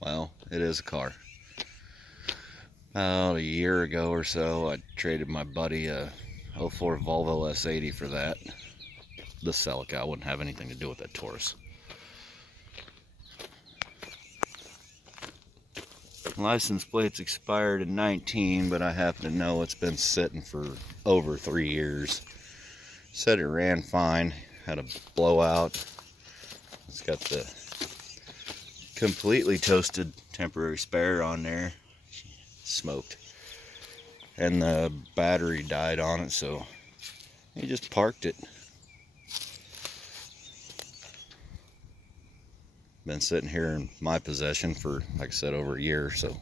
Well, it is a car. About a year ago or so, I traded my buddy a '04 Volvo S80 for that. The Celica. I wouldn't have anything to do with that Taurus. License plate's expired in 19, but I happen to know it's been sitting for over 3 years. Said it ran fine, had a blowout. It's got the completely toasted temporary spare on there, smoked, and the battery died on it, so he just parked it. Been sitting here in my possession for, like I said, over a year, so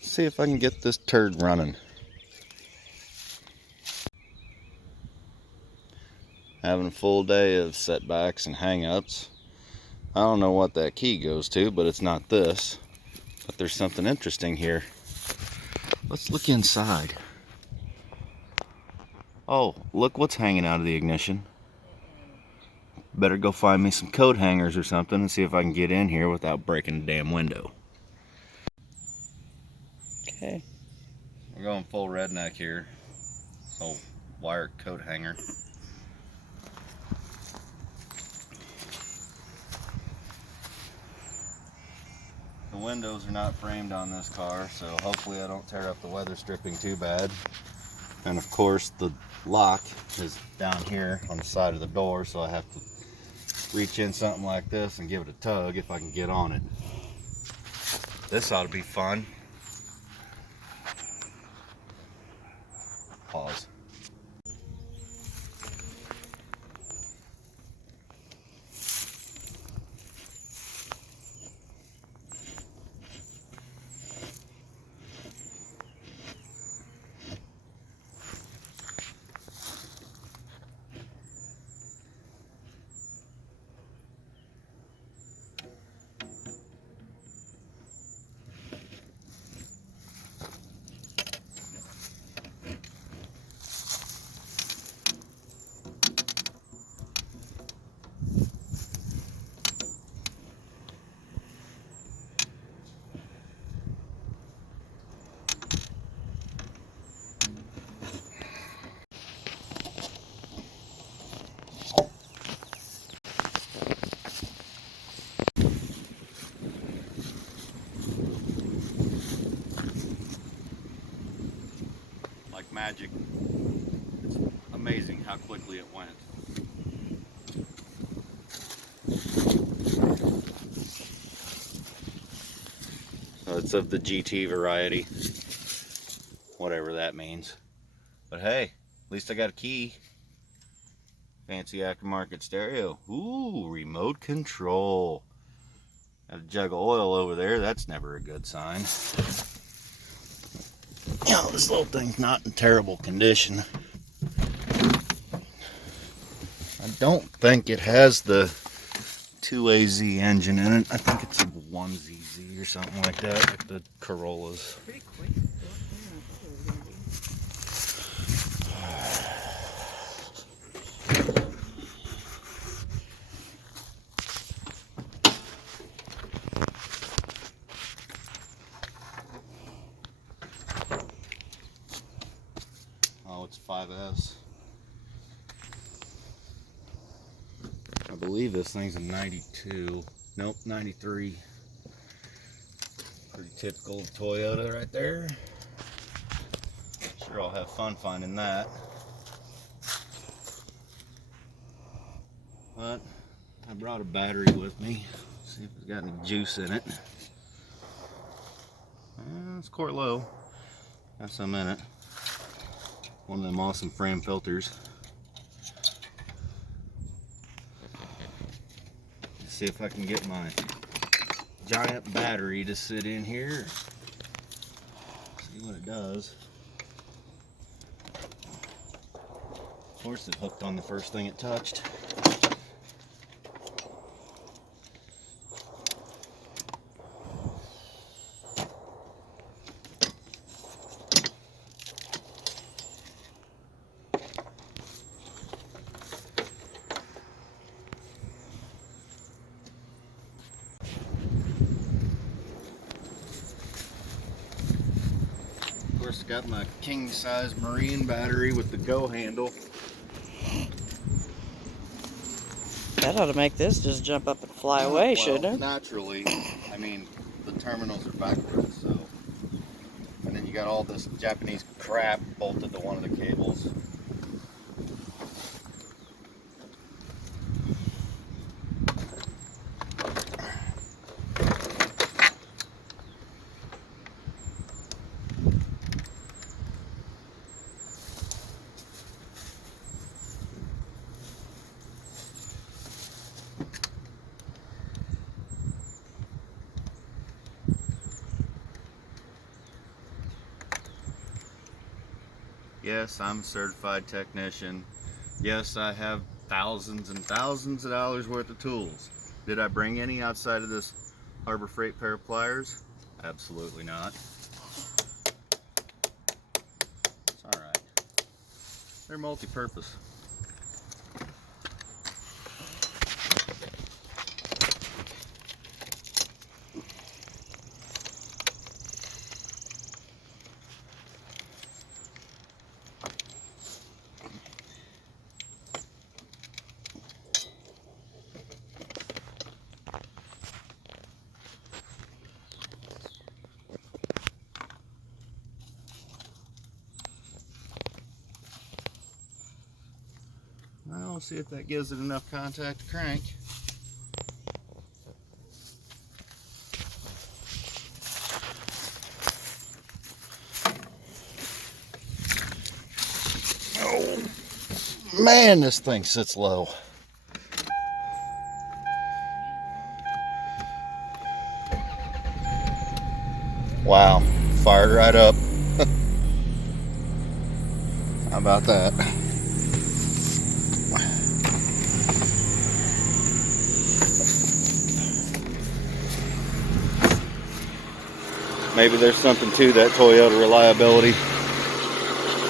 see if I can get this turd running. Having a full day of setbacks and hang-ups. I don't know what that key goes to, but it's not this. But there's something interesting here. Let's look inside. Oh, look what's hanging out of the ignition. Better go find me some coat hangers or something and see if I can get in here without breaking the damn window. Okay. We're going full redneck here. So wire coat hanger. The windows are not framed on this car, so hopefully I don't tear up the weather stripping too bad. And of course the lock is down here on the side of the door, so I have to reach in something like this and give it a tug if I can get on it. This ought to be fun. Pause. Like magic. It's amazing how quickly it went. So it's of the GT variety, whatever that means. But hey, at least I got a key. Fancy aftermarket stereo. Ooh, remote control. Got a jug of oil over there. That's never a good sign. You know, this little thing's not in terrible condition. I don't think it has the 2AZ engine in it. I think it's a 1ZZ or something like that, like the Corollas. Pretty quick. Oh, it's 5S. I believe this thing's a 92. Nope, 93. Pretty typical Toyota right there. Sure, I'll have fun finding that. But I brought a battery with me. See if it's got any juice in it. It's quite low. Got some in it. One of them awesome frame filters. Let's see if I can get my giant battery to sit in here. See what it does. Of course, it hooked on the first thing it touched. course, got my king size marine battery with the go handle. That ought to make this just jump up and fly away, shouldn't it? Naturally, I mean, the terminals are backwards, so. And then you got all this Japanese crap bolted to one of the cables. Yes, I'm a certified technician. Yes, I have thousands and thousands of dollars worth of tools. Did I bring any outside of this Harbor Freight pair of pliers? Absolutely not. It's all right. They're multi-purpose. Well, see if that gives it enough contact to crank. Oh, man, this thing sits low. Wow, fired right up. How about that? Maybe there's something to that Toyota reliability.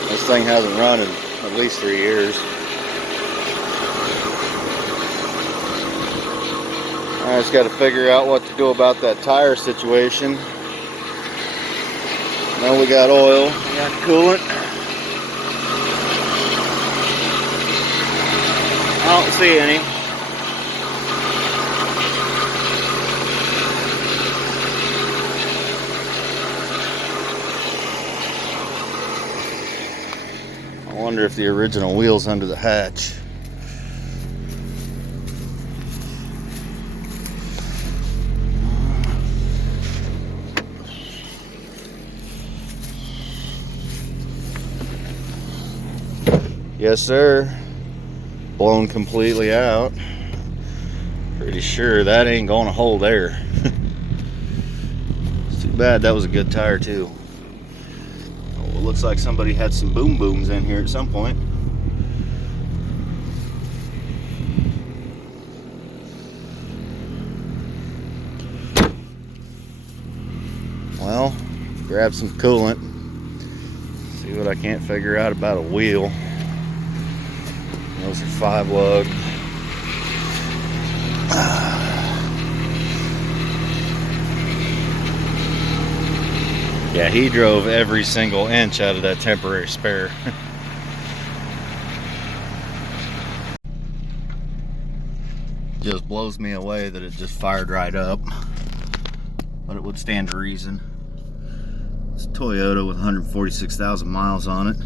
This thing hasn't run in at least 3 years. I just got to figure out what to do about that tire situation. Now we got oil, we got coolant. I don't see any. I wonder if the original wheel's under the hatch. Yes, sir. Blown completely out. Pretty sure that ain't gonna hold air. It's too bad. That was a good tire too. Oh, it looks like somebody had some boom booms in here at some point. Well, grab some coolant. See what I can't figure out about a wheel. Those are 5 lug. Yeah, he drove every single inch out of that temporary spare. Just blows me away that it just fired right up, but it would stand to reason. It's a Toyota with 146,000 miles on it.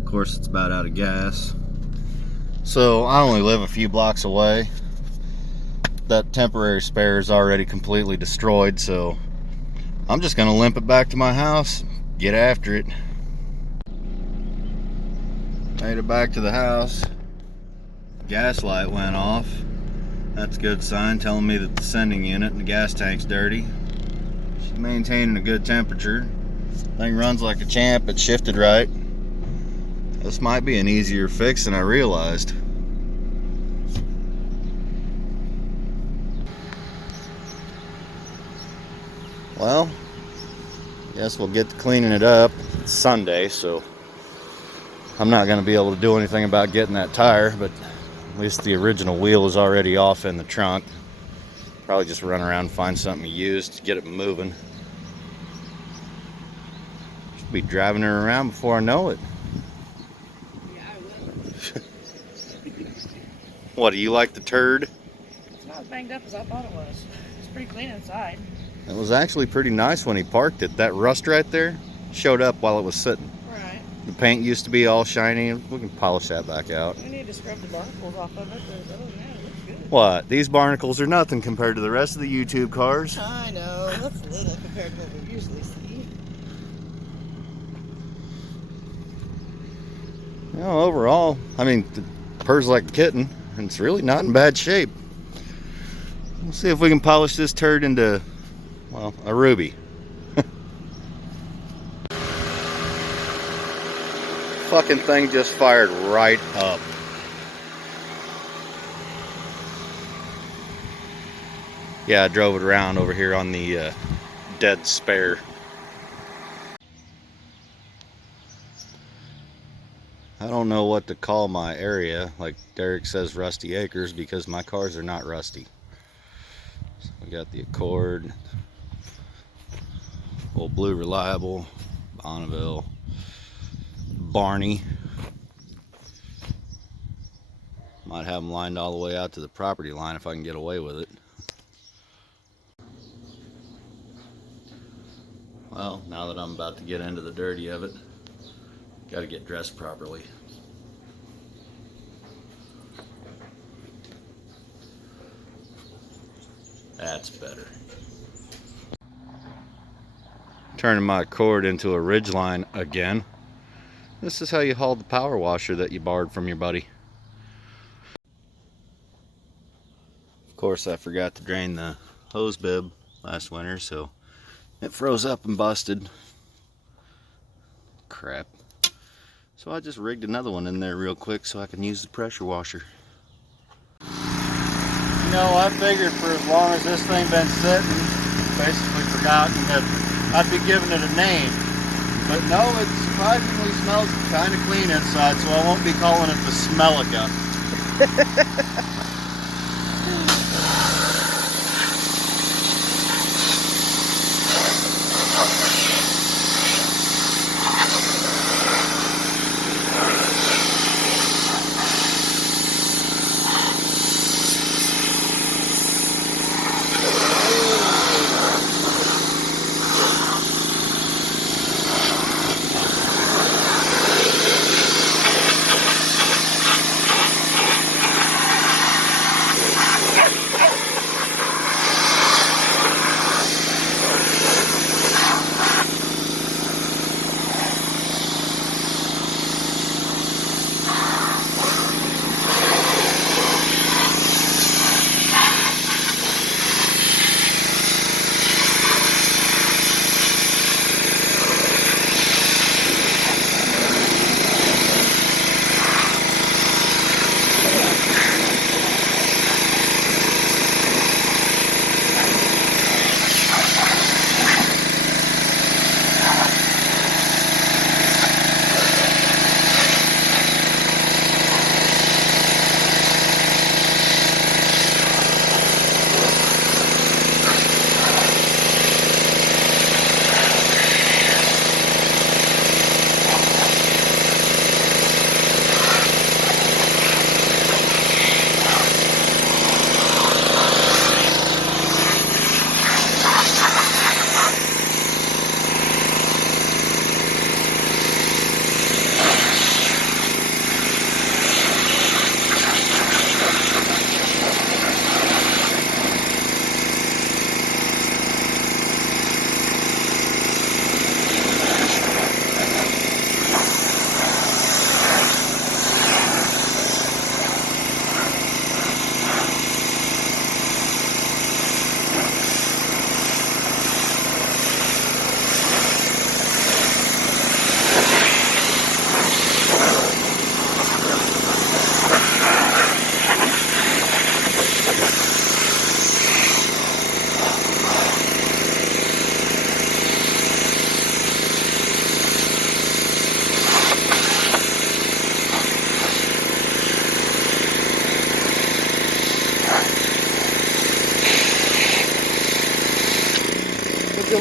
Of course, it's about out of gas. So I only live a few blocks away. That temporary spare is already completely destroyed, so I'm just gonna limp it back to my house, get after it. Made it back to the house. Gas light went off. That's a good sign, telling me that the sending unit and the gas tank's dirty. She's maintaining a good temperature. Thing runs like a champ. It's shifted right. This might be an easier fix than I realized. Well, guess we'll get to cleaning it up. It's Sunday, so I'm not going to be able to do anything about getting that tire, but at least the original wheel is already off in the trunk. Probably just run around and find something used to get it moving. Be driving her around before I know it. Yeah, I will. What, do you like the turd? It's not as banged up as I thought it was. It's pretty clean inside. It was actually pretty nice when he parked it. That rust right there showed up while it was sitting. Right. The paint used to be all shiny. We can polish that back out. We need to scrub the barnacles off of it, but other than that, it looks good. What? These barnacles are nothing compared to the rest of the YouTube cars. I know. That's little compared to what we usually see. You know, overall, I mean, the purr's like a kitten, and it's really not in bad shape. We'll see if we can polish this turd into, well, a ruby. Fucking thing just fired right up. Yeah, I drove it around over here on the dead spare. I don't know what to call my area. Like Derek says, Rusty Acres, because my cars are not rusty. So we got the Accord, Old Blue Reliable, Bonneville, Barney. Might have them lined all the way out to the property line if I can get away with it. Well, now that I'm about to get into the dirty of it, got to get dressed properly. That's better. Turning my Accord into a Ridgeline again. This is how you haul the power washer that you borrowed from your buddy. Of course, I forgot to drain the hose bib last winter, so it froze up and busted. Crap. So I just rigged another one in there real quick so I can use the pressure washer. You know, I figured for as long as this thing been sitting, basically forgotten that I'd be giving it a name. But no, it surprisingly smells kind of clean inside, so I won't be calling it the Celica.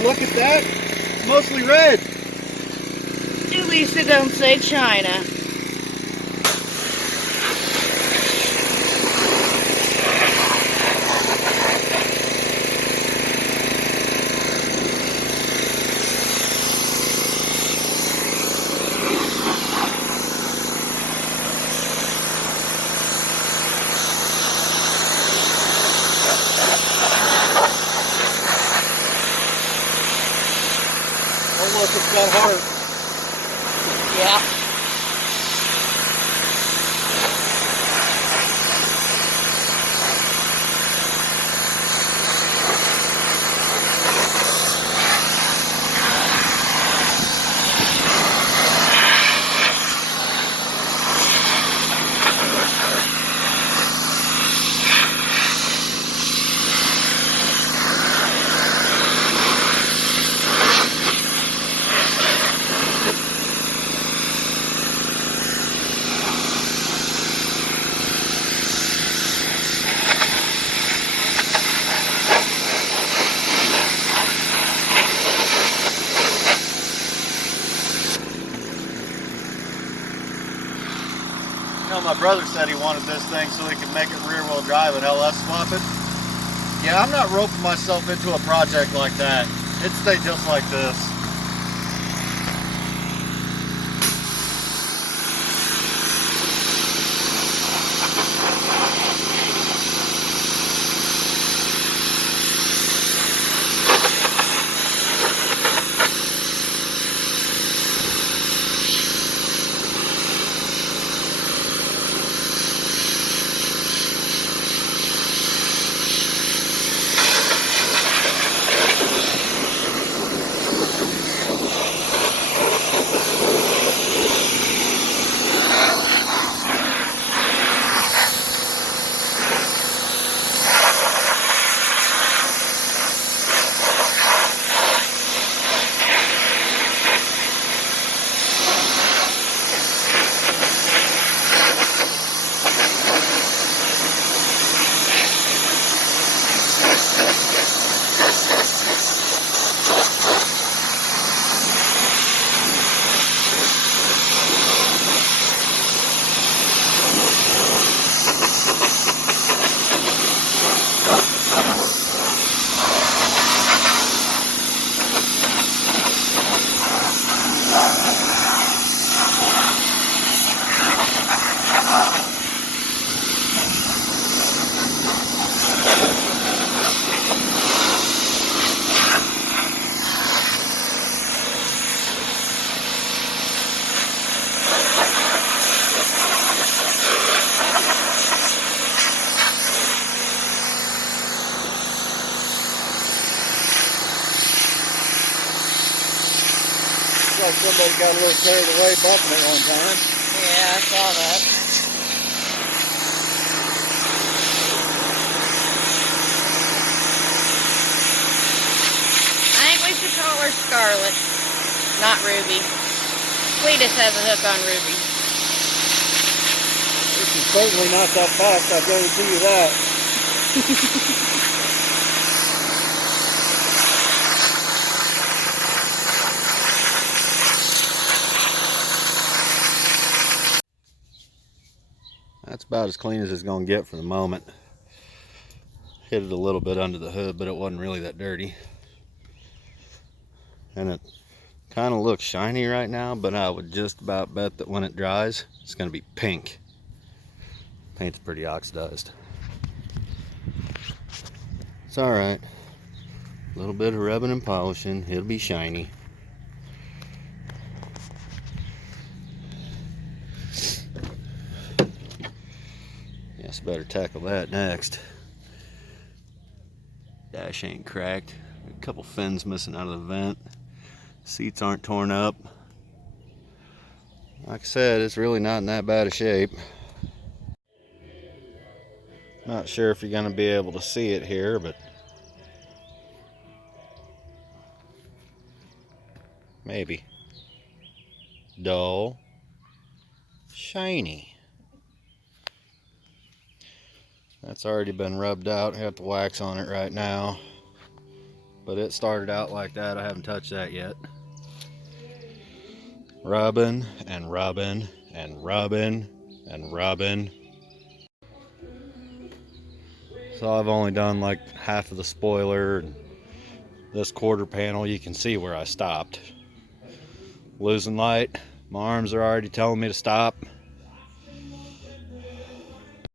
Look at that, it's mostly red. At least it don't say China. Oh look, it's got heart. Yeah. You know, my brother said he wanted this thing so he could make it rear wheel drive and LS swap it. Yeah, I'm not roping myself into a project like that. It'd stay just like this. Like somebody got a little carried away bumping it one time. Yeah, I saw that. I think we should call her Scarlet, not Ruby. Cletus has a hook on Ruby. This is certainly not that fast, I guarantee you that. That's about as clean as it's going to get for the moment. Hit it a little bit under the hood, but it wasn't really that dirty. And it kind of looks shiny right now, but I would just about bet that when it dries, it's going to be pink. Paint's pretty oxidized. It's alright. A little bit of rubbing and polishing, it'll be shiny. Yes, better tackle that next. Dash ain't cracked. A couple fins missing out of the vent. Seats aren't torn up. Like I said, it's really not in that bad a shape. Not sure if you're going to be able to see it here, but maybe. Dull. Shiny. That's already been rubbed out. I got the wax on it right now. But it started out like that. I haven't touched that yet. rubbing and rubbing and rubbing and rubbing. So I've only done like half of the spoiler and this quarter panel. You can see where I stopped. Losing light. My arms are already telling me to stop.